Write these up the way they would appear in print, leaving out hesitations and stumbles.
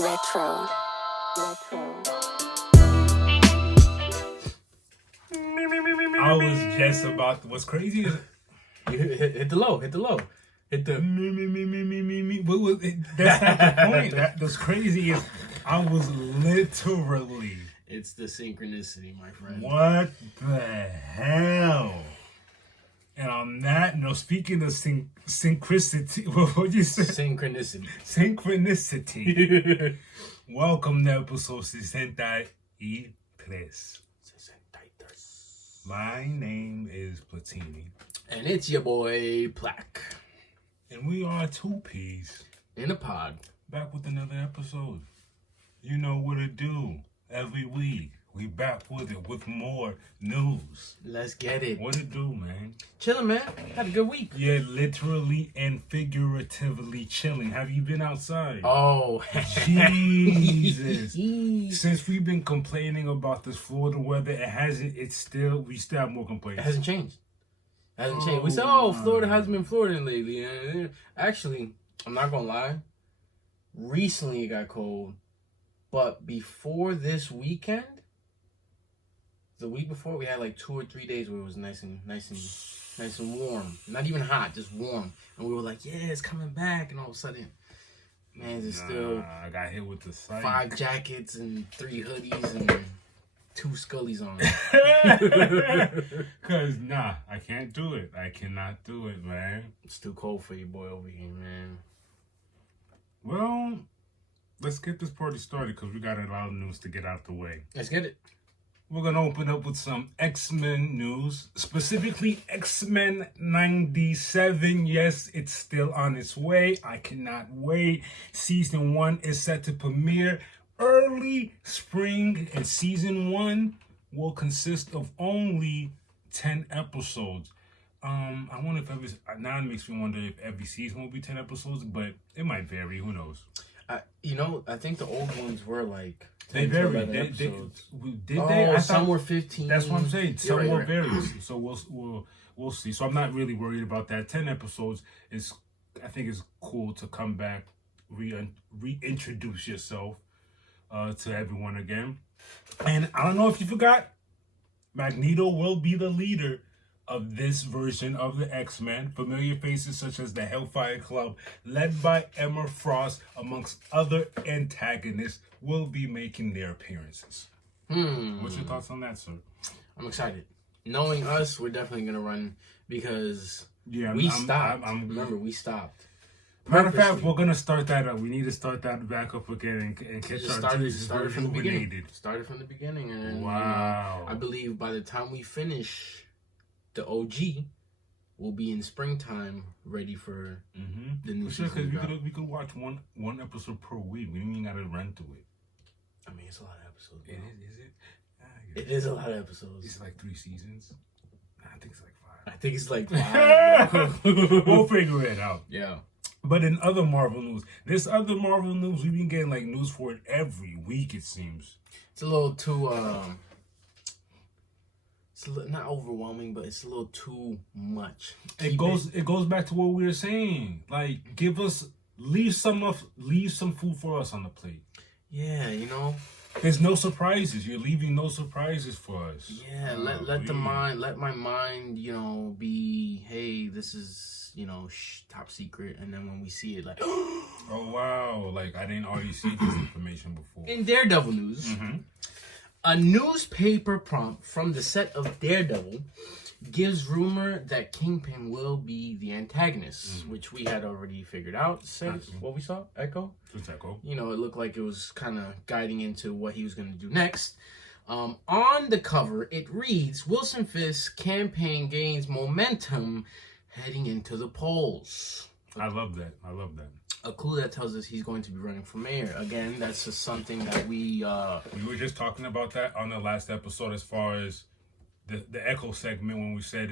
Retro. I was just about. What's crazy is Hit the low. Hit the me. What was it? That's not the point. What's crazy is I was literally. It's the synchronicity, my friend. What the hell? And on that note, speaking of synchronicity, what would you say? Synchronicity. Synchronicity. Welcome to episode 63. My name is Platini. And it's your boy, Plaque. And we are two P's. In a pod. Back with another episode. You know what to do. Every week, we back with it with more news. Let's get it. What it do, man? Chilling, man. Had a good week. Yeah, literally and figuratively chilling. Have you been outside? Oh. Jesus. Since we've been complaining about this Florida weather, we still have more complaints. It hasn't changed. We said, Florida hasn't been Florida lately. Actually, I'm not going to lie. Recently, it got cold. But before this weekend, the week before, we had like 2 or 3 days where it was nice and warm. Not even hot, just warm. And we were like, yeah, it's coming back. And all of a sudden, man, it's still I got hit with the sight. 5 jackets and 3 hoodies and 2 Scullies on. Cause I can't do it. I cannot do it, man. It's too cold for you, boy, over here, man. Well, let's get this party started because we got a lot of news to get out the way. Let's get it. We're going to open up with some X-Men news, specifically X-Men 97. Yes, it's still on its way. I cannot wait. Season 1 is set to premiere early spring, and Season 1 will consist of only 10 episodes. I wonder if now it makes me wonder if every season will be 10 episodes, but it might vary. Who knows? I think the old ones were like 10 they vary. to 11 episodes. Did they? Some were 15. That's what I'm saying. Some right, will right. vary. So we'll see. So I'm not really worried about that. 10 episodes I think it's cool to come back, reintroduce yourself to everyone again. And I don't know if you forgot, Magneto will be the leader of this version of the X-Men. Familiar faces such as the Hellfire Club, led by Emma Frost, amongst other antagonists, will be making their appearances. What's your thoughts on that, sir? I'm excited. Knowing us, we're definitely going to run because we stopped. Remember, we stopped. Matter of fact, we're going to start that up. We need to start that back up again and catch our started from the beginning. Started from the beginning. And wow. I believe by the time we finish the OG, we'll be in springtime, ready for the new season. Because we could watch one episode per week. We don't even gotta run through it. I mean, it's a lot of episodes. Is it? It is a lot of episodes. It's like 3 seasons. I think it's like 5. We'll figure it out. Yeah. But in other Marvel news, we've been getting like news for it every week. It seems it's a little too. It's not overwhelming, but it's a little too much. It goes back to what we were saying. Like, leave some food for us on the plate. Yeah, There's no surprises. You're leaving no surprises for us. Yeah, let my mind, be, hey, this is, top secret, and then when we see it, like, oh wow, like I didn't already see this information before. In Daredevil news. A newspaper prompt from the set of Daredevil gives rumor that Kingpin will be the antagonist, which we had already figured out since what we saw, Echo. It's Echo. It looked like it was kind of guiding into what he was going to do next. On the cover, it reads, Wilson Fisk's campaign gains momentum heading into the polls. I love that. A clue that tells us he's going to be running for mayor. Again, that's just something that we were just talking about that on the last episode as far as the Echo segment when we said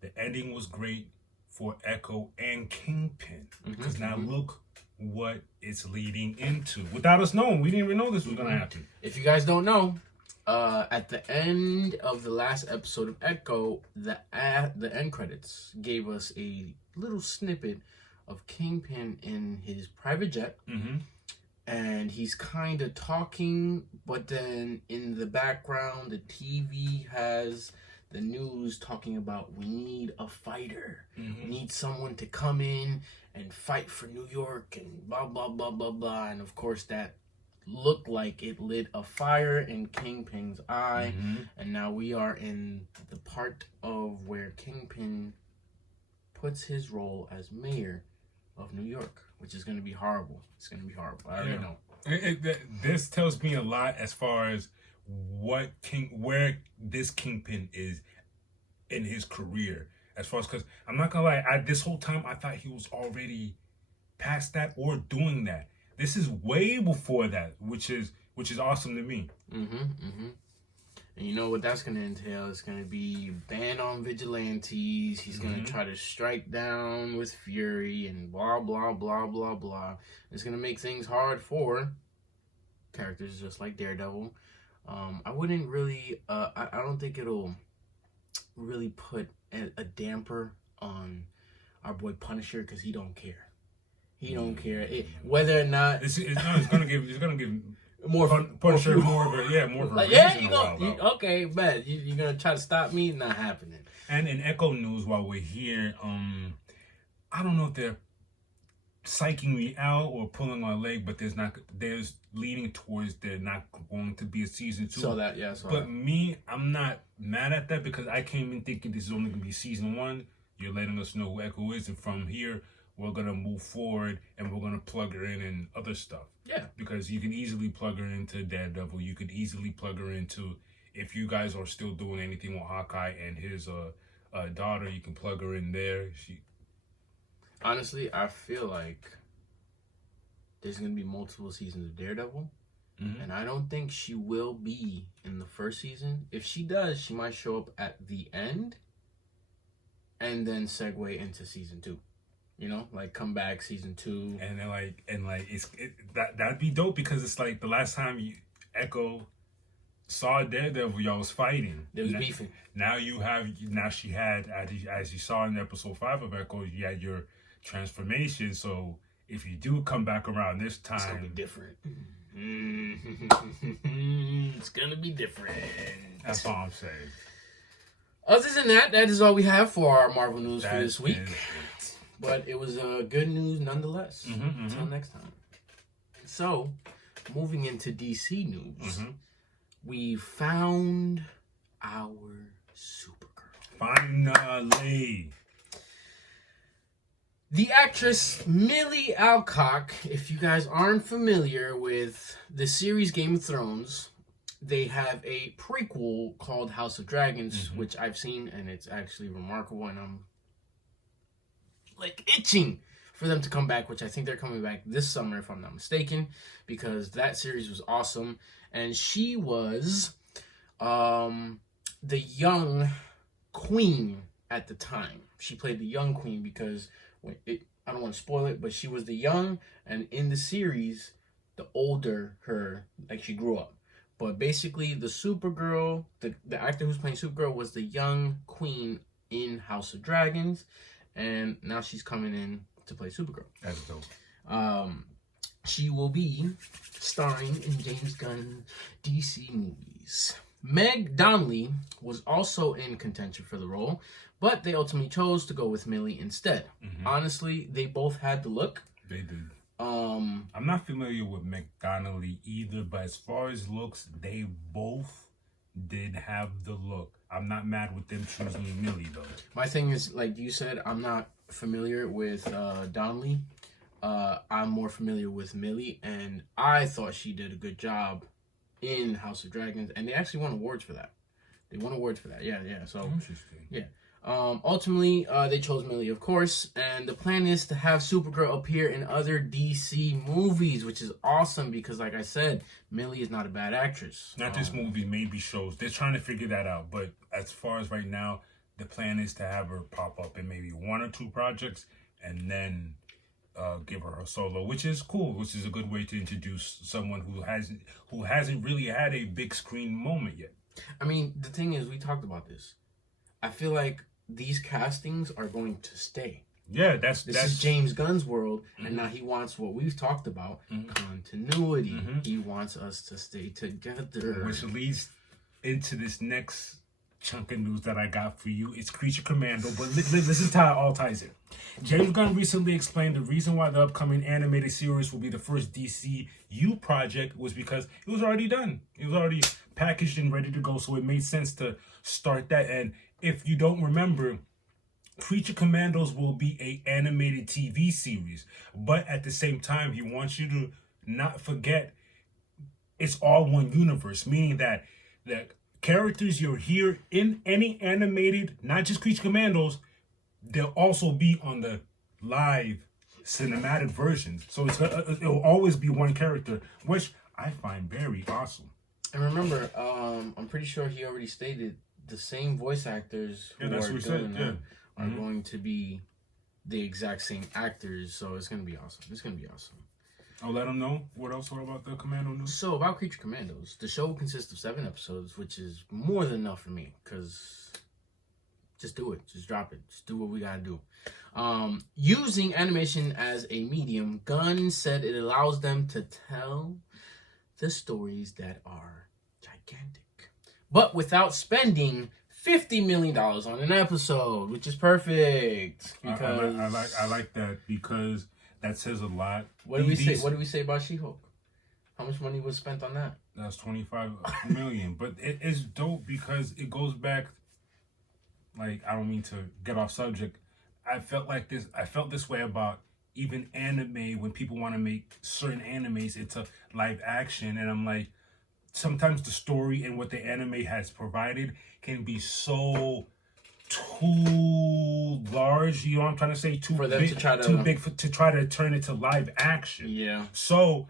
the ending was great for Echo and Kingpin. Because now look what it's leading into. Without us knowing, we didn't even know this was going to happen. If you guys don't know, at the end of the last episode of Echo, the end credits gave us a little snippet of Kingpin in his private jet and he's kind of talking, but then in the background, the TV has the news talking about we need a fighter. Mm-hmm. We need someone to come in and fight for New York and blah, blah, blah, blah, blah. And of course, that looked like it lit a fire in Kingpin's eye. Mm-hmm. And now we are in the part of where Kingpin puts his role as mayor of New York, which is going to be horrible. It's going to be horrible. I already know. This tells me a lot as far as where this Kingpin is in his career. As far as, because I'm not gonna lie, this whole time I thought he was already past that or doing that. This is way before that, which is awesome to me. And you know what that's going to entail? It's going to be ban on vigilantes. He's going to try to strike down with fury and blah, blah, blah, blah, blah. It's going to make things hard for characters just like Daredevil. I wouldn't really, I don't think it'll really put a damper on our boy Punisher because he don't care. He don't care. Whether or not... It's going to give... More Punisher, more of a like, reason you go. Okay, man. You're gonna try to stop me? Not happening. And in Echo News, while we're here, I don't know if they're psyching me out or pulling my leg, but there's leading towards there not going to be a season 2. But me, I'm not mad at that because I came in thinking this is only gonna be season 1. You're letting us know who Echo is, and from here we're gonna move forward and we're gonna plug her in and other stuff. Yeah. Because you can easily plug her into Daredevil. You could easily plug her into, if you guys are still doing anything with Hawkeye and his daughter, you can plug her in there. Honestly, I feel like there's gonna be multiple seasons of Daredevil. And I don't think she will be in the first season. If she does, she might show up at the end and then segue into season 2. You know, like come back season 2, and then that'd be dope because it's like the last time Echo saw Daredevil, y'all was fighting. There was beefing. Now she had, as you saw in episode 5 of Echo, you had your transformation. So if you do come back around this time, it's gonna be different. It's gonna be different. That's all I'm saying. Other than that, that is all we have for our Marvel news for this week. But it was good news nonetheless. Until next time. So, moving into DC news, we found our Supergirl. Finally. The actress Millie Alcock, if you guys aren't familiar with the series Game of Thrones, they have a prequel called House of Dragons, which I've seen, and it's actually remarkable, and I'm like itching for them to come back, which I think they're coming back this summer if I'm not mistaken, because that series was awesome. And she was the young queen at the time. She played the young queen because I don't want to spoil it, but she was the young, and in the series the older her, like she grew up. But basically the Supergirl, the actor who's playing Supergirl was the young queen in House of Dragons. And now she's coming in to play Supergirl. That's dope. She will be starring in James Gunn DC movies. Meg Donnelly was also in contention for the role, but they ultimately chose to go with Millie instead. Honestly, they both had the look. They did. I'm not familiar with Meg Donnelly either, but as far as looks, they both did have the look. I'm not mad with them choosing Millie though. My thing is, like you said, I'm not familiar with Donnelly. I'm more familiar with Millie, and I thought she did a good job in House of Dragons, and they actually won awards for that. Yeah. So interesting. Yeah. Ultimately, they chose Millie, of course, and the plan is to have Supergirl appear in other DC movies, which is awesome because, like I said, Millie is not a bad actress. Not just movies, maybe shows. They're trying to figure that out, but as far as right now, the plan is to have her pop up in maybe 1 or 2 projects and then give her a solo, which is cool, which is a good way to introduce someone who hasn't really had a big screen moment yet. I mean, the thing is, we talked about this. I feel like these castings are going to stay. Yeah, this is James Gunn's world, and now he wants what we've talked about, continuity. He wants us to stay together. Which leads into this next chunk of news that I got for you. It's Creature Commando, but this is how it all ties in. James Gunn recently explained the reason why the upcoming animated series will be the first DCU project was because it was already done. It was already packaged and ready to go, so it made sense to start that. And if you don't remember, Creature Commandos will be a animated TV series, but at the same time, he wants you to not forget it's all one universe, meaning that the characters you'll hear in any animated, not just Creature Commandos, they'll also be on the live cinematic versions. So it'll always be one character, which I find very awesome. And remember, I'm pretty sure he already stated the same voice actors who are doing it are going to be the exact same actors, so it's going to be awesome. It's going to be awesome. I'll let them know. What else about the Commando news? So, about Creature Commandos, the show consists of 7 episodes, which is more than enough for me, because just do it. Just drop it. Just do what we got to do. Using animation as a medium, Gunn said it allows them to tell the stories that are gigantic, but without spending $50 million on an episode, which is perfect. Because I like that because that says a lot. What do we say? What do we say about She-Hulk? How much money was spent on that? That's $25 million, but it's dope because it goes back. Like, I don't mean to get off subject. I felt this way about even anime when people want to make certain animes into live action, and I'm like, sometimes the story and what the anime has provided can be so too large, you know what I'm trying to say? Too big to try to turn it to live action. Yeah. So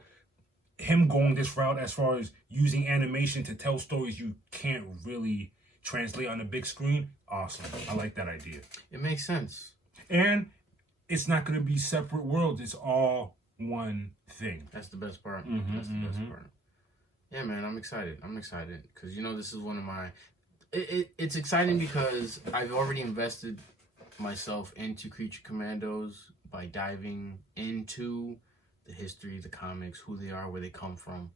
him going this route as far as using animation to tell stories you can't really translate on the big screen, awesome. I like that idea. It makes sense. And it's not going to be separate worlds. It's all one thing. That's the best part. That's the best part. Yeah, man, I'm excited. Because, this is one of my... It's exciting because I've already invested myself into Creature Commandos by diving into the history, the comics, who they are, where they come from.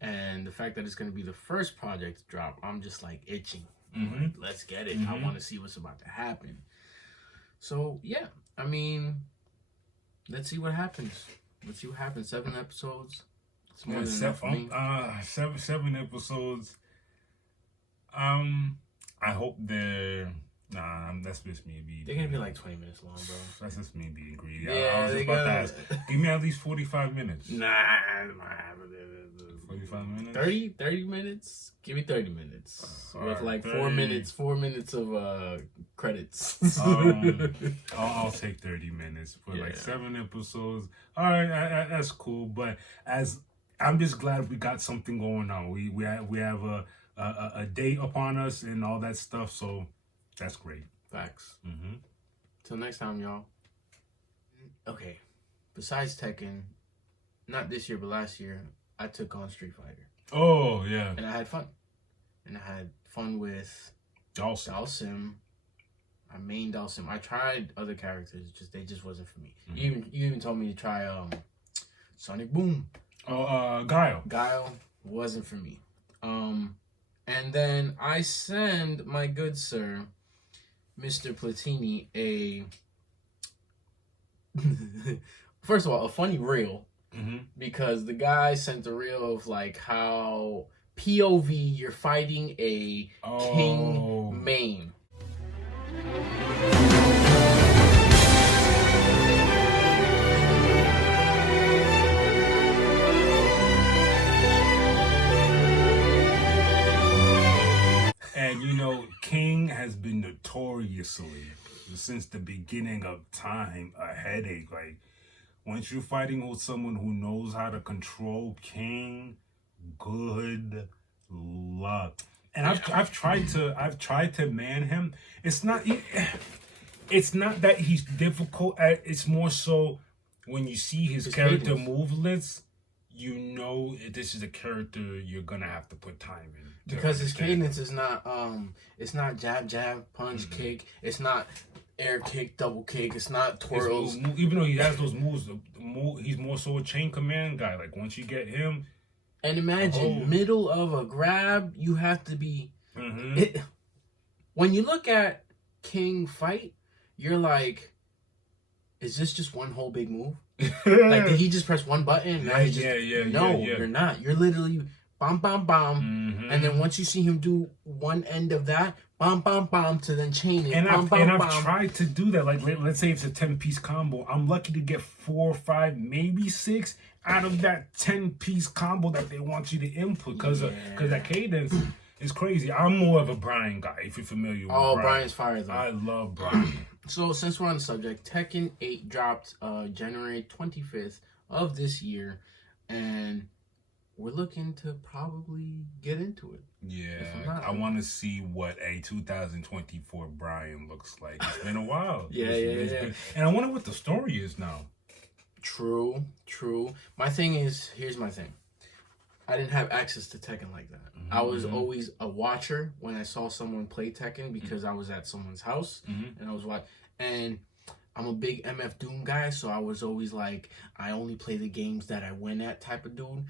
And the fact that it's going to be the first project to drop, I'm just like itching. Like, let's get it. I want to see what's about to happen. So, yeah, I mean, let's see what happens. 7 episodes. It's more than enough for me. 7 episodes. I hope they're... Nah, that's just me being... They're going to be like 20 minutes long, bro. That's just me being greedy. Yeah, I was just about to ask. Give me at least 45 minutes. Nah. 45 minutes? 30 minutes? Give me 30 minutes. With like 4 minutes of credits. I'll take 30 minutes for like 7 episodes. All right, that's cool. But I'm just glad we got something going on. We have a date upon us and all that stuff, so that's great. Facts. Till next time, y'all. Okay, besides Tekken, not this year but last year, I took on Street Fighter. Oh yeah. And I had fun. With Dalsim. I main Dalsim. I tried other characters, they just wasn't for me. You even told me to try Sonic Boom. Oh, Guile. Guile wasn't for me. And then I send my good sir, Mr. Platini, first of all, a funny reel. Because the guy sent a reel of like how POV you're fighting a King main. And King has been notoriously, since the beginning of time, a headache. Like, once you're fighting with someone who knows how to control King, good luck. And I've tried to man him. It's not that he's difficult. It's more so when you see his character movements, this is a character you're gonna have to put time in. Because his cadence is not it's not jab, punch, kick. It's air kick, double kick. It's not twirls. Even though he has those moves, he's more so a chain command guy. Like once you get him, and imagine middle of a grab, you have to be. When you look at King fight, you're like, is this just one whole big move? Like, did he just press one button? No, you're not. You're literally bam, bam, bam, and then once you see him do one end of that, bam, bam, bam, to then chain it. And I've tried to do that. Like, let's say it's a 10-piece combo. I'm lucky to get 4 or 5, maybe 6 out of that 10-piece combo that they want you to input because that cadence is crazy. I'm more of a Brian guy, if you're familiar with Brian. Brian's fire, though. I love Brian. So, since we're on the subject, Tekken 8 dropped January 25th of this year, and we're looking to probably get into it. Yeah, I want to see what a 2024 Brian looks like. It's been a while. Yeah. And I wonder what the story is now. True. My thing is, here's my thing. I didn't have access to Tekken like that. I was always a watcher when I saw someone play Tekken because I was at someone's house and I was watching. And I'm a big MF Doom guy, so I was always like, I only play the games that I win at type of dude.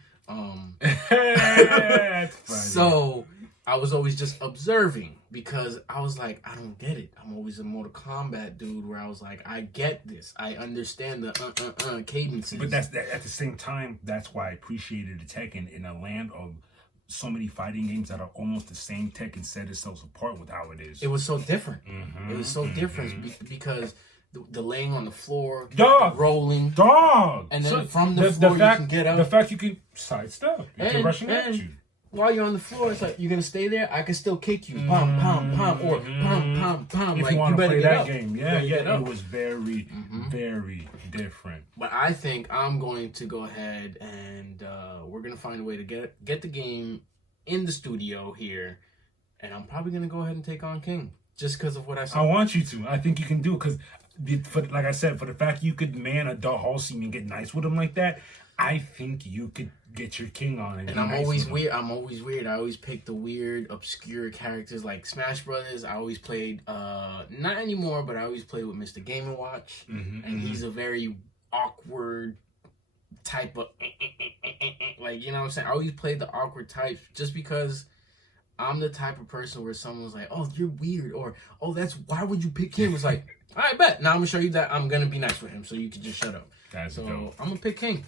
So I was always just observing because I was like, I don't get it. I'm always a Mortal Kombat dude where I was like, I get this. I understand the cadences. But that's at the same time, that's why I appreciated the Tekken in a land of so many fighting games that are almost the same. Tekken set itself apart with how it is. It was so different. It was so different because the laying on the floor, the rolling, and then so from the floor you can get up. The fact you can sidestep, you rushing at you. While you're on the floor, it's like you're gonna stay there. I can still kick you, pom pom pom, or pom pom pom. If like you want to play that game, it was very different. But I think I'm going to go ahead and we're gonna find a way to get the game in the studio here, and I'm probably gonna go ahead and take on King just because of what I saw. I want you to. I think you can do it because, like I said, for the fact you could man a hall scene and get nice with him like that, I think you could get your King on it. And I'm always weird. I always pick the weird, obscure characters like Smash Brothers. I always played, not anymore, but I always played with Mr. Game & Watch. And he's a very awkward type of, like, you know what I'm saying? I always played the awkward types just because I'm the type of person where someone's like, oh, you're weird, or, oh, why would you pick him? It's like, all right, bet. Now I'm going to show you that I'm going to be nice with him, so you can just shut up. That's dope. I'm going to pick King.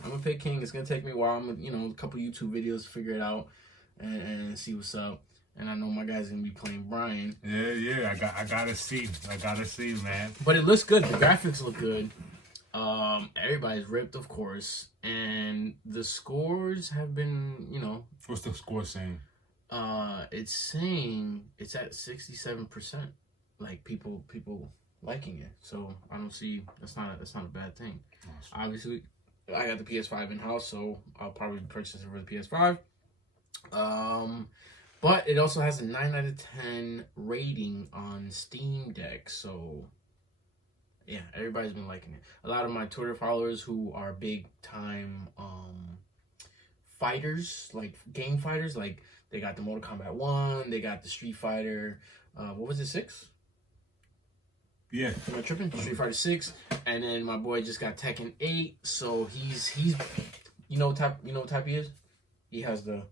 It's going to take me a while. I'm going a couple YouTube videos to figure it out and see what's up. And I know my guy's going to be playing Brian. Yeah. I got to see, man. But it looks good. The graphics look good. Everybody's ripped, of course. And the scores have been, What's the score saying? It's saying it's at 67%. Like people liking it, so I don't see that's not a bad thing. Awesome. Obviously, I got the PS5 in house, so I'll probably purchase it for the PS5. But it also has a 9 out of 10 rating on Steam Deck, so yeah, everybody's been liking it. A lot of my Twitter followers who are big time fighters, like game fighters, like they got the Mortal Kombat 1, they got the Street Fighter, what was it, 6? Yeah. Am I tripping? Street Fighter 6, and then my boy just got Tekken 8, so he's you know what type he is? He has the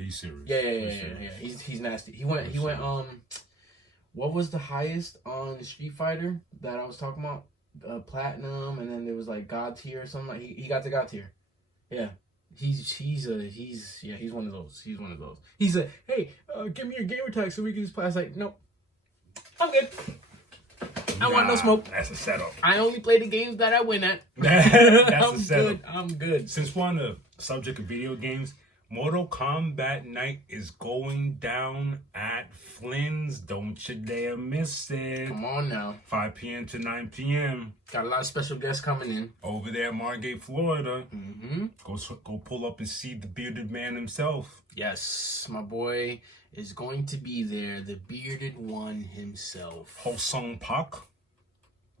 he's serious. Yeah. He's nasty. He went what was the highest on Street Fighter that I was talking about? Platinum, and then there was like God tier or something. He got the God tier. Yeah. He's one of those. He's a, hey, give me your gamer tag so we can just play. I was like, nope, I'm good. I want no smoke. That's a setup. I only play the games that I win at. That's a setup. I'm good. Since we're on the subject of video games, Mortal Kombat Night is going down at Flynn's. Don't you dare miss it. Come on now. 5 p.m. to 9 p.m. Got a lot of special guests coming in. Over there at Margate, Florida. Go pull up and see the bearded man himself. Yes, my boy is going to be there. The bearded one himself. Ho Sung Pak.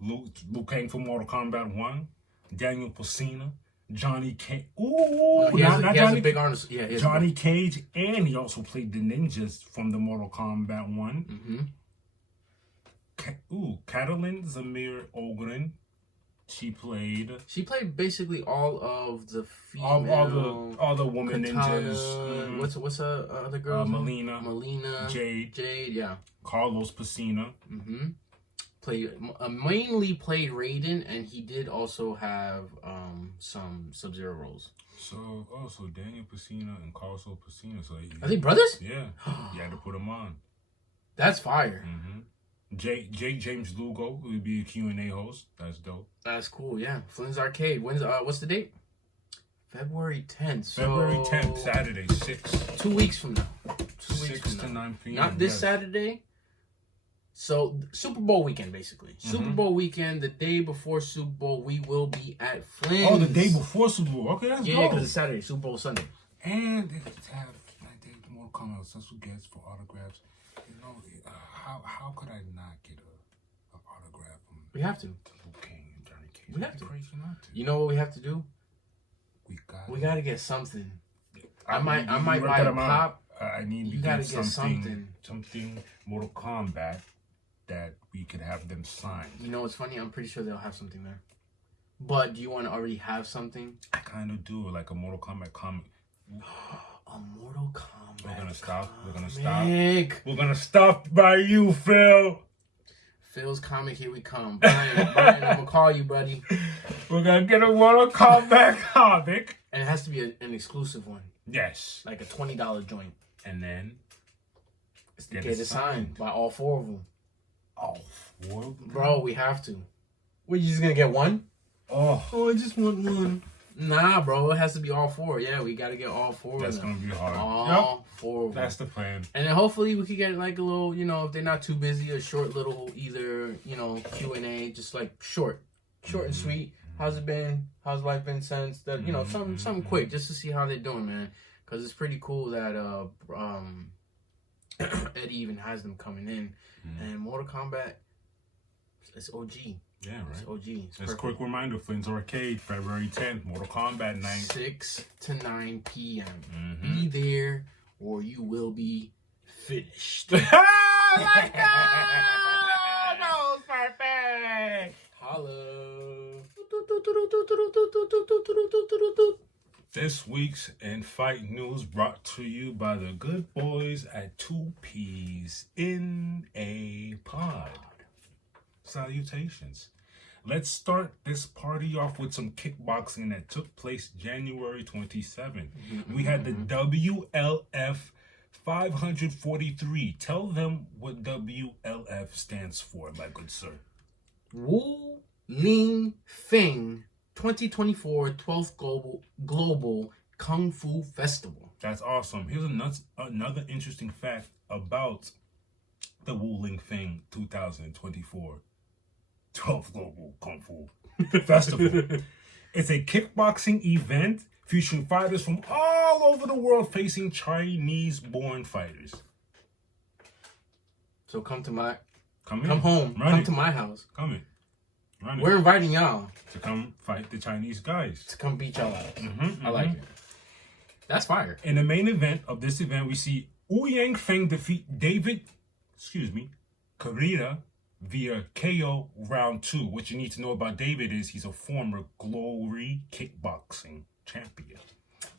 Liu Kang from Mortal Kombat 1. Daniel Pesina. Johnny Cage. Ooh, he has a big artist. Yeah, Johnny Cage, and he also played the ninjas from the Mortal Kombat 1. Catalin Zamir Ogren. She played basically all of the female, all the woman Katana, ninjas. What's other girl? Melina, Jade, yeah. Carlos Pacina. Mainly played Raiden, and he did also have some Sub-Zero roles. So Daniel Pacina and Carlos Pacina. So are they brothers? Yeah, you had to put them on. That's fire. Jake James Lugo would be a Q&A host. That's dope. That's cool. Yeah, Flynn's Arcade. What's the date? February 10th. February 10th, Saturday, 6. 2 weeks from now. 6 to 9 p.m. Not this Saturday. So Super Bowl weekend, basically. Super Bowl weekend, the day before Super Bowl, we will be at Flynn's. Oh, the day before Super Bowl. Okay, that's dope. Yeah, because it's Saturday, Super Bowl Sunday. And they have more comments. That's who gets for autographs. You know, how could I not get an autograph from? We have to. Luke King and Johnny Cage? We have to. Crazy not to. You know what we have to do? We gotta get something. I might buy a pop. I need to get something Mortal Kombat that we could have them sign. You know what's funny? I'm pretty sure they'll have something there. But do you want to already have something? I kind of do, like a Mortal Kombat comic. A Mortal Kombat. We're gonna stop. We're gonna stop by you, Phil. Phil's comic, here we come. Brian, I'm gonna call you, buddy. We're gonna get a Mortal Kombat comic. And it has to be an exclusive one. Yes. Like a $20 joint. And then get it signed by all 4 of them. All 4 of them? Bro, we have to. What, you just gonna get one? Oh, I just want one. Nah, bro, it has to be all 4. Yeah, we gotta get all 4 That's of them. gonna be hard. All 4 of them. That's the plan. And then hopefully we could get like a little, if they're not too busy, a short little either, Q&A, just like short and sweet. How's it been? How's life been since? That something quick just to see how they're doing, man. Because it's pretty cool that Eddie even has them coming in. And Mortal Kombat, it's OG. Yeah, right. It's OG. It's Just a quick reminder, Flynn's Arcade, February 10th, Mortal Kombat night. 6 to 9 p.m. Be there or you will be finished. Oh my God! That was perfect! Holla. This week's In Fight News brought to you by the good boys at 2 Peas in a Pod. Salutations. Let's start this party off with some kickboxing that took place January 27th. We had the WLF 543. Tell them what WLF stands for, my good sir. Wu Ling Feng 2024 12th Global Kung Fu Festival. That's awesome. Here's another interesting fact about the Wu Ling Feng 2024 12th Global Kung Fu Festival. It's a kickboxing event featuring fighters from all over the world facing Chinese-born fighters. So come home. Run come it. to my house. Come in. Run it. We're inviting y'all to come fight the Chinese guys. to come beat y'all out. I like it. That's fire. In the main event of this event, we see Wu Yang Feng defeat Carrera via KO round 2. What you need to know about David is he's a former Glory kickboxing champion.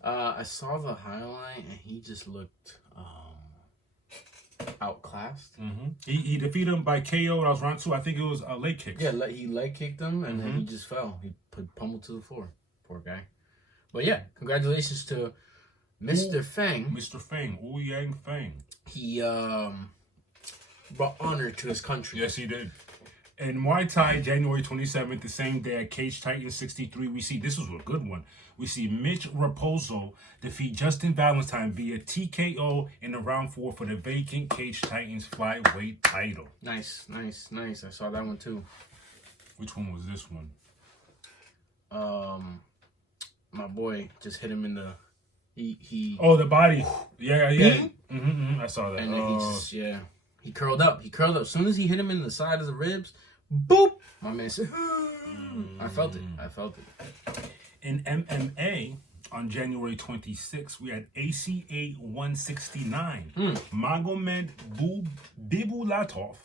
I saw the highlight and he just looked outclassed. He defeated him by KO. That was round 2. I think it was a leg kick. Yeah, he leg kicked him and then he just fell. He pummeled to the floor. Poor guy. But yeah, congratulations to Mr. Feng. Mr. Feng, Wu Yang Feng. He brought honor to his country. Yes, he did. In Muay Thai, January 27th, the same day at Cage Titan 63, we see, this was a good one. We see Mitch Raposo defeat Justin Valentine via TKO in the round 4 for the vacant Cage Titans flyweight title. Nice. I saw that one too. Which one was this one? My boy just hit him in the he Oh, the body. Yeah. I saw that. And then he curled up. As soon as he hit him in the side of the ribs, boop! My man said, I felt it. In MMA, on January 26th, we had ACA 169. Magomed Bibulatov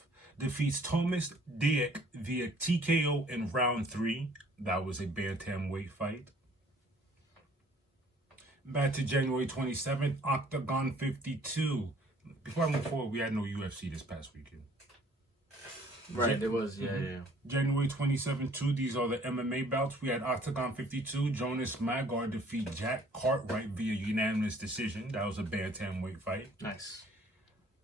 defeats Thomas Diek via TKO in round 3. That was a bantamweight fight. Back to January 27th, Octagon 52. Before I move forward, we had no UFC this past weekend. Right, there was, yeah. January 27th, too. These are the MMA bouts. We had Octagon 52. Jonas Magard defeat Jack Cartwright via unanimous decision. That was a bantamweight fight. Nice.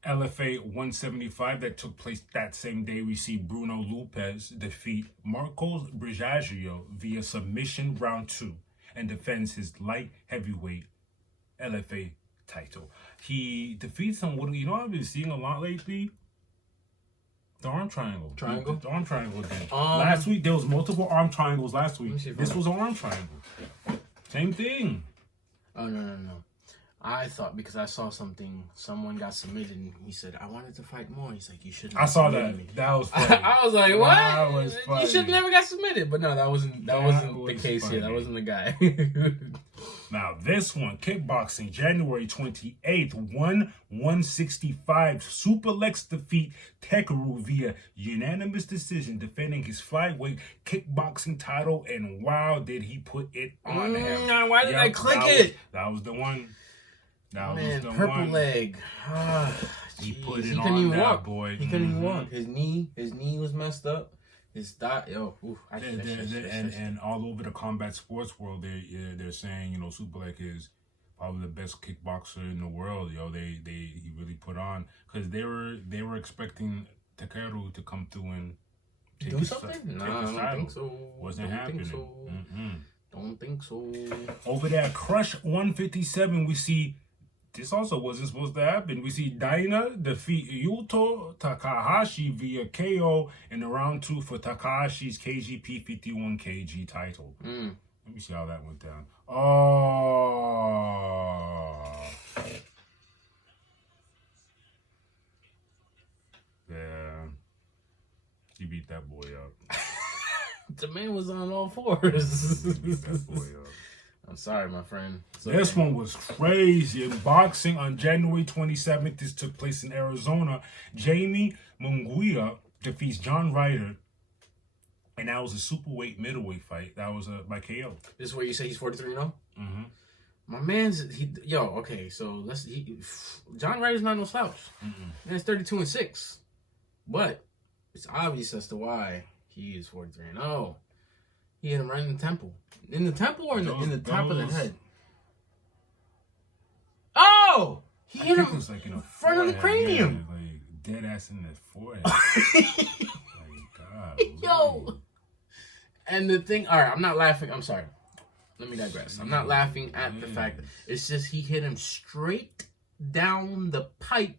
LFA 175 that took place that same day. We see Bruno Lopez defeat Marcos Brigaggio via submission round 2 and defends his light heavyweight LFA title. He defeats someone, you know what I've been seeing a lot lately? The arm triangle. Triangle? The arm triangle again. Last week, there was multiple arm triangles last week. This was an arm triangle. Same thing. Oh, no. I thought, because I saw something, someone got submitted and he said, I wanted to fight more. He's like, you shouldn't. I saw that. Me. That was funny. I was like, what? That was funny. You should have never got submitted. But no, that wasn't the case funny. here. That wasn't the guy. Now, this one, kickboxing, January 28th, 165. Superlex defeat Tekken via unanimous decision, defending his flyweight kickboxing title. And wow, did he put it on him. Why did I click it? That was the one. That Man, was the purple one. Leg. He put he it couldn't on even that walk. boy. He couldn't even walk. His knee was messed up. His thigh, and all over the combat sports world, they're saying, you know, Superlex is probably the best kickboxer in the world. Yo, he really put on, because they were expecting Takeru to come through and do something. Nah, I don't think so. Wasn't happening. Don't think so. Over there, Crush 157, we see. This also wasn't supposed to happen. We see Daina defeat Yuto Takahashi via KO in the round 2 for Takahashi's KGP 51 kg title. Let me see how that went down. Oh. Yeah. He beat that boy up. The man was on all fours. He beat that boy up. I'm sorry, my friend. This one was crazy. In boxing on January 27th, this took place in Arizona. Jamie Munguia defeats John Ryder, and that was a superweight middleweight fight. That was by KO. This is where you say he's 43-0? Mm-hmm. My man's okay. So John Ryder's not no slouch. Man's 32-6, but it's obvious as to why he is 43-0. He hit him right in the temple. In the temple or in the top of the head? Oh! He hit him like in front of the cranium. Yeah, like dead ass in the forehead. God. Yo! And the thing, alright, I'm not laughing. I'm sorry. Let me digress. I'm not laughing at the fact that it's just he hit him straight down the pipe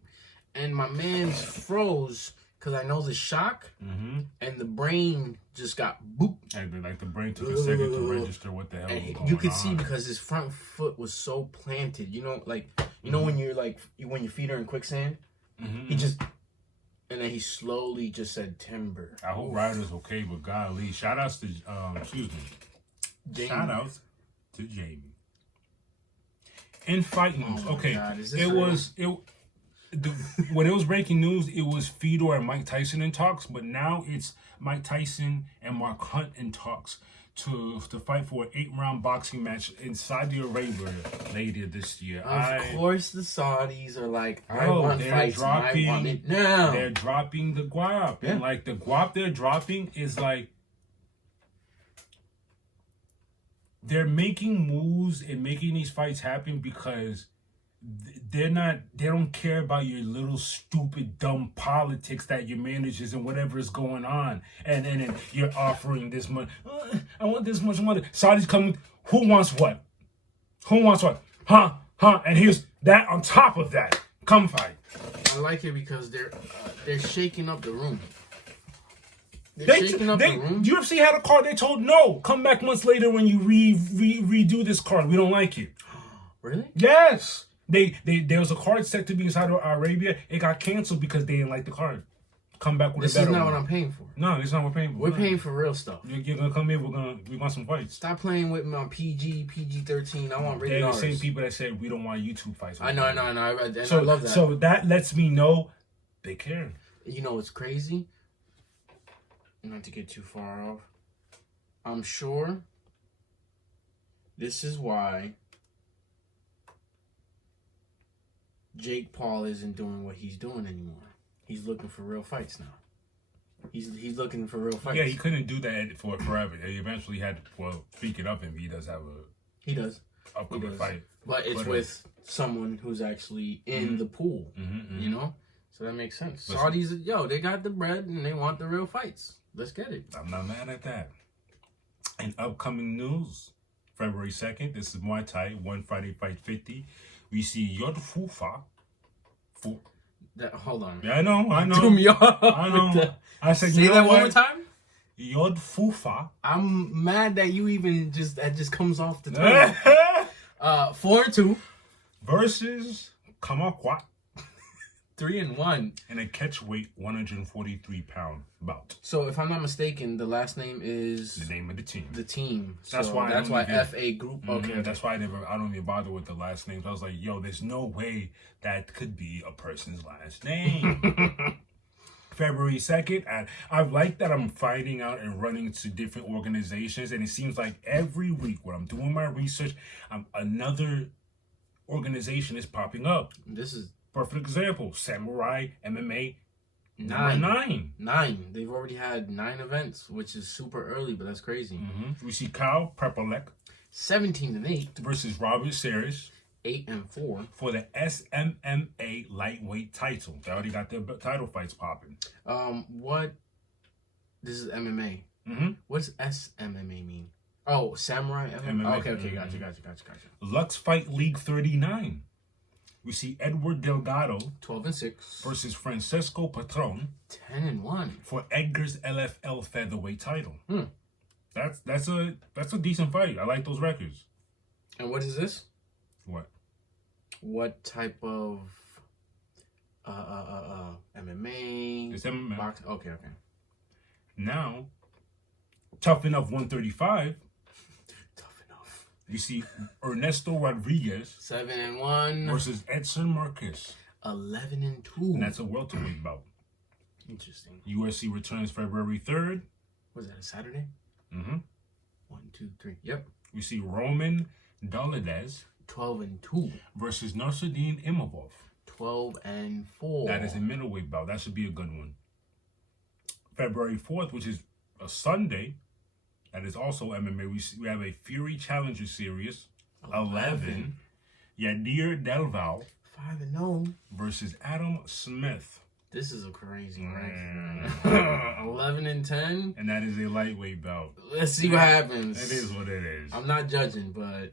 and my man's froze. Because I know the shock and the brain just got boop. Like the brain took a second to register what the hell was going on. You could see because his front foot was so planted. You know, like, when you're like, when your feet are in quicksand, he just, and then he slowly just said timber. I hope Ryder's okay, but golly, shout outs to, Jamie. Shout outs to Jamie. In fight news, okay, God, when it was breaking news, it was Fedor and Mike Tyson in talks, but now it's Mike Tyson and Mark Hunt in talks to fight for an 8-round boxing match in Saudi Arabia later this year. Of course, the Saudis are like, I want fights, I want it now. They're dropping the guap, and like the guap they're dropping is like they're making moves and making these fights happen because they don't care about your little stupid dumb politics that your managers and whatever is going on, and you're offering this much. I want this much money. Saudi's coming. Who wants what? Huh? And here's that on top of that. Come fight. I like it because they're shaking up the room. Shaking up the room. UFC had a card. They told no. Come back months later when you redo this card. We don't like it. Really? Yes. There was a card set to be in Saudi Arabia. It got canceled because they didn't like the card. Come back with a better one. This is not what I'm paying for. No, this is not what we're paying for. We're paying for real stuff. You're gonna come in. We want some fights. Stop playing with my PG-13. I want rated They're R. the same people that said we don't want YouTube fights. I know. I love that. So that lets me know they care. You know what's crazy? Not to get too far off. I'm sure this is why Jake Paul isn't doing what he's doing anymore. He's looking for real fights now. He's looking for real fights. Yeah, he couldn't do that for forever. He eventually had. Well, speaking of him, he does have He does. Upcoming fight, but it's with someone who's actually in the pool. You know, so that makes sense. Saudis, they got the bread and they want the real fights. Let's get it. I'm not mad at that. In upcoming news, February 2nd, this is Muay Thai, One Friday Fight 50. We see Yod Fufa. Hold on. Yeah, I know. Threw me off. I know. I said, say that one more time. Yod Fufa. I'm mad that you even that just comes off the tongue. 4-2 versus Kamakwat. 3-1 in a catchweight 143-pound bout. So if I'm not mistaken, the last name is the name of the team. The team. That's why FA Group. Okay. That's why I don't even bother with the last names. I was like, yo, there's no way that could be a person's last name. February 2nd, and I like that I'm finding out and running to different organizations, and it seems like every week when I'm doing my research, another organization is popping up. This is perfect example. Samurai MMA 9. They've already had 9 events, which is super early, but that's crazy. We see Kyle Prepolek 17-8 versus Robert Series 8-4 for the SMMA lightweight title. They already got their title fights popping. What? This is MMA. What does SMMA mean? Oh, Samurai MMA. Okay, gotcha. Lux Fight League 39. We see Edward Delgado 12-6 versus Francesco Patron 10-1 for Edgar's LFL featherweight title. That's a decent fight. I like those records. And what is this? What? What type of MMA? It's MMA. Box? Okay. Now, Tough Enough 135. Tough Enough. You see Ernesto Rodriguez 7-1 versus Edson Marquez 11-2. And that's a welterweight bout. Interesting. UFC returns February 3rd. Was that a Saturday? 1, 2, 3. Yep. We see Roman Dolidez 12-2 versus Nursuddin Imavov 12-4. That is a middleweight bout. That should be a good one. February 4th, which is a Sunday, that is also MMA. We have a Fury Challenger Series 11. Yadir Delval 5-0 versus Adam Smith. This is a crazy record. 11-10, and that is a lightweight bout. Let's see what happens. It is what it is. I'm not judging, but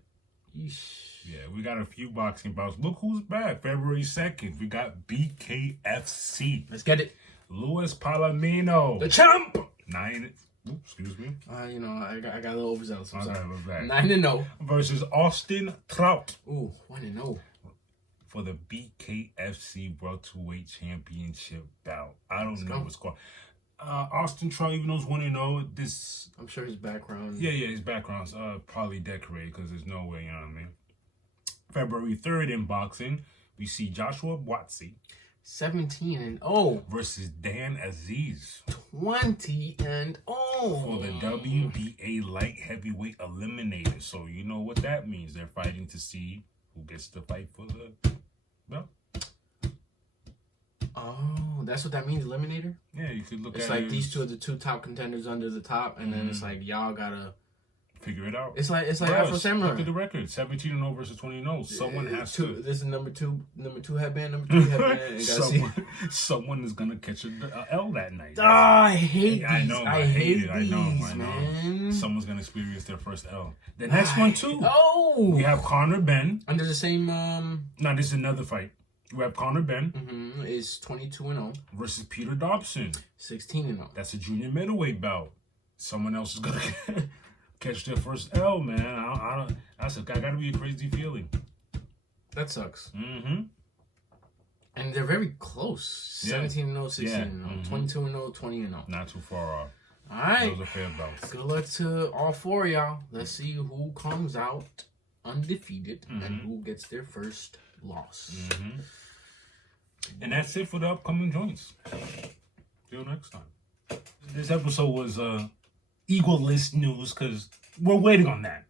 yeah, we got a few boxing bouts. Look who's back. February 2nd, we got BKFC. Let's get it. Luis Palomino, the champ. 9. Excuse me. I got a little overzealous. I'm sorry. 9-0 versus Austin Trout. 1-0 for the BKFC Welterweight Championship bout. I don't know what's called. Austin Trout, even though it's 1-0, this... I'm sure his background... Yeah, his background's probably decorated because there's no way, you know what I mean? February 3rd in boxing, we see Joshua Buatsi 17-0 versus Dan Aziz 20-0 for the WBA light heavyweight eliminator. So you know what that means. They're fighting to see who gets to fight for the belt. Oh, that's what that means, eliminator? Yeah, you could look at it. It's like these two are the 2 top contenders under the top, and then it's like y'all gotta figure it out. It's like Afro Samurai. Look at the record: 17-0 versus 20-0. Someone has to. This is number two headband, number 3 headband. Someone is gonna catch a L that night. I hate these. I know. I hate these, I know. Man. Someone's gonna experience their first L. The next one too. Oh, we have Conor Benn under the same. No, this is another fight. We have Conor Benn is 22-0 versus Peter Dobson 16-0. That's a junior middleweight bout. Someone else is gonna catch their first L, man. I gotta be a crazy feeling. That sucks. And they're very close. 17-0, 16-0, 22-0, 20-0. Not too far off. All right. Those are fair bouts. Good luck to all 4 of y'all. Let's see who comes out undefeated and who gets their first loss. And that's it for the upcoming joints. Till next time. This episode was Eagle-less news because we're waiting on that.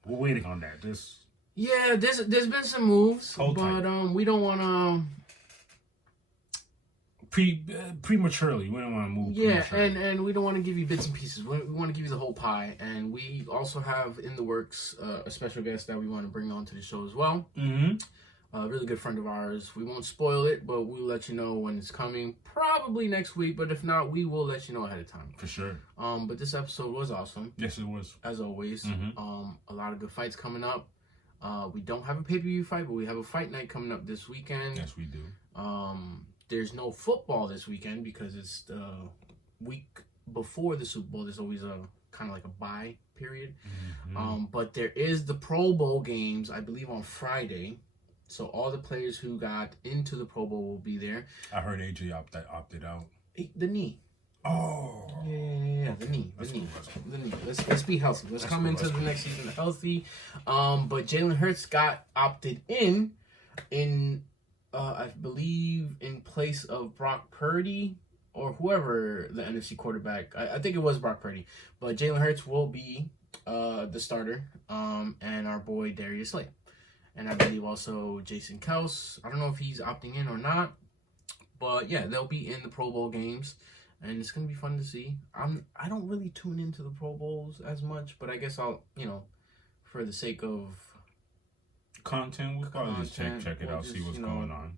Yeah, there's been some moves, Hold but tight. we don't want to. Prematurely. We don't want to move. Yeah, and we don't want to give you bits and pieces. We want to give you the whole pie, and we also have in the works a special guest that we want to bring on to the show as well. Mm-hmm. A really good friend of ours. We won't spoil it, but we'll let you know when it's coming. Probably next week, but if not, we will let you know ahead of time. For sure. But this episode was awesome. Yes, it was. As always. Mm-hmm. A lot of good fights coming up. We don't have a pay-per-view fight, but we have a fight night coming up this weekend. Yes, we do. There's no football this weekend because it's the week before the Super Bowl. There's always a kind of like a bye period. Mm-hmm. But there is the Pro Bowl games, I believe, on Friday. So all the players who got into the Pro Bowl will be there. I heard AJ opted out. The knee. Oh. Yeah, the knee. The knee. Let's be healthy. Let's come into the next season healthy. But Jalen Hurts got opted in I believe in place of Brock Purdy or whoever the NFC quarterback. I think it was Brock Purdy. But Jalen Hurts will be the starter. And our boy Darius Slay. And I believe also Jason Kels. I don't know if he's opting in or not. But yeah, they'll be in the Pro Bowl games. And it's going to be fun to see. I don't really tune into the Pro Bowls as much. But I guess I'll, for the sake of content, we'll probably just check it out, see what's going on.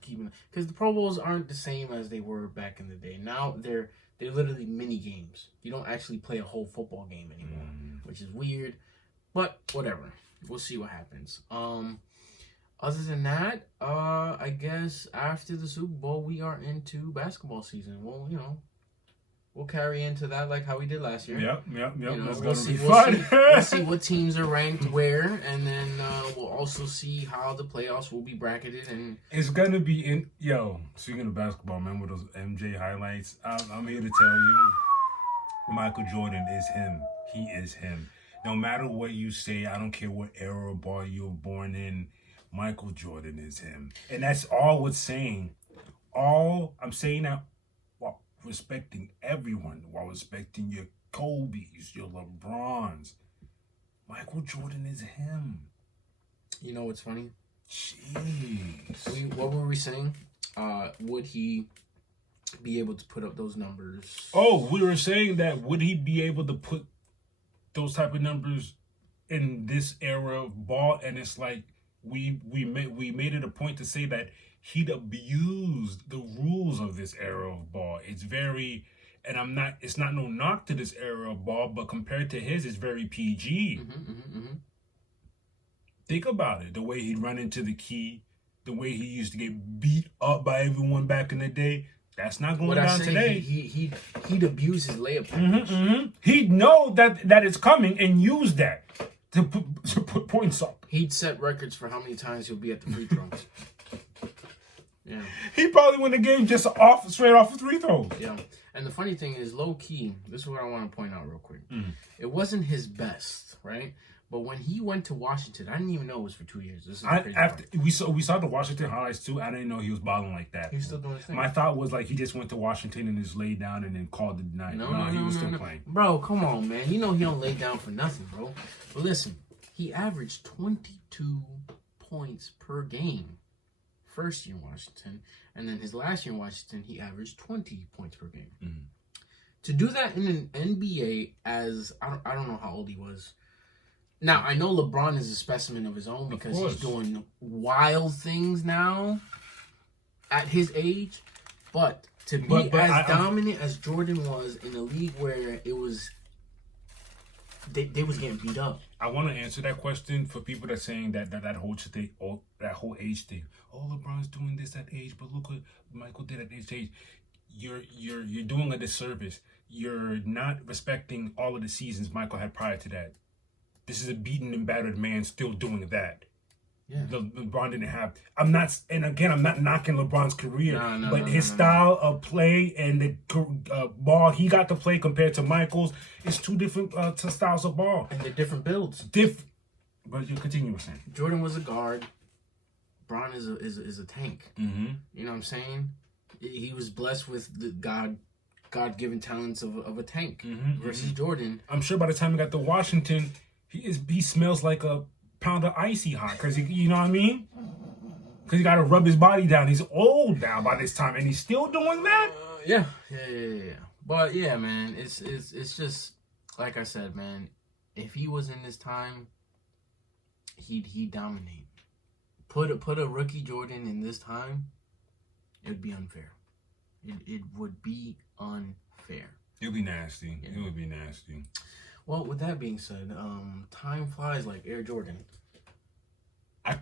Keeping, because the Pro Bowls aren't the same as they were back in the day. Now they're literally mini games. You don't actually play a whole football game anymore, which is weird. But whatever. We'll see what happens. Other than that, I guess after the Super Bowl, we are into basketball season. Well, we'll carry into that like how we did last year. Yep. That's we'll gonna be fun. fun. We'll see what teams are ranked where, and then we'll also see how the playoffs will be bracketed. And it's gonna be speaking of basketball, remember those MJ highlights? I'm here to tell you, Michael Jordan is him. He is him. No matter what you say, I don't care what era of ball you were born in, Michael Jordan is him. And that's all we're saying. I'm saying that while respecting everyone, while respecting your Kobe's, your LeBrons. Michael Jordan is him. You know what's funny? Jeez. What were we saying? Would he be able to put up those numbers? Oh, we were saying that would he be able to put those type of numbers in this era of ball? And it's like we made it a point to say that he'd abused the rules of this era of ball. It's very, and it's not no knock to this era of ball, but compared to his, it's very PG. Think about it. The way he'd run into the key, the way he used to get beat up by everyone back in the day. That's not going down today. He'd abuse his layup package. He'd know that it's coming and use that to put points up. He'd set records for how many times he'll be at the free throws. Yeah. He probably win the game just straight off of free throws. Yeah. And the funny thing is, low key, this is what I want to point out real quick. It wasn't his best, right? But when he went to Washington, I didn't even know it was for 2 years. This is After we saw the Washington highlights too. I didn't know he was balling like that. He was still doing his thing. My thought was like he just went to Washington and just laid down and then called it night. No, he was still playing. Bro, come on, man. You know he don't lay down for nothing, bro. But listen, he averaged 22 points per game first year in Washington, and then his last year in Washington, he averaged 20 points per game. To do that in an NBA, as I don't know how old he was. Now, I know LeBron is a specimen of his own because he's doing wild things now at his age. But to be dominant as Jordan was in a league where it was, they was getting beat up. I want to answer that question for people that saying that whole thing, that whole age thing. Oh, LeBron's doing this at age, but look what Michael did at his age. You're doing a disservice. You're not respecting all of the seasons Michael had prior to that. This is a beaten and battered man still doing that. Yeah. LeBron didn't have. I'm not knocking LeBron's career, but his style of play and the ball he got to play compared to Michael's is two different styles of ball. And they're different builds. But you continue with saying. Jordan was a guard. Bron is a tank. Mm-hmm. You know what I'm saying? He was blessed with the God God-given talents of a tank versus mhm. Jordan. I'm sure by the time he got to Washington, he smells like a pound of icy hot because you know what I mean? Because he got to rub his body down. He's old now by this time, and he's still doing that. Yeah. But yeah, man, it's just like I said, man. If he was in this time, he'd dominate. Put a rookie Jordan in this time, it'd be unfair. It would be unfair. It'd be nasty. Yeah. It would be nasty. Well, with that being said, time flies like Air Jordan. I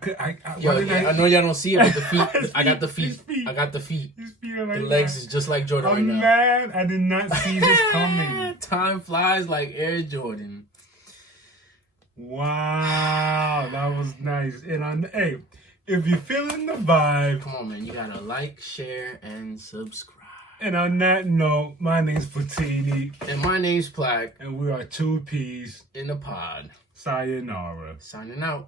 know y'all don't see it, but the feet. I got the feet. I got the feet. Like the legs is just like Jordan right now. Man, I did not see this coming. Time flies like Air Jordan. Wow, that was nice. And hey, if you're feeling the vibe, come on, man, you gotta like, share, and subscribe. And on that note, my name's Patini. And my name's Plaque. And we are 2 P's in the pod. Sayonara. Signing out.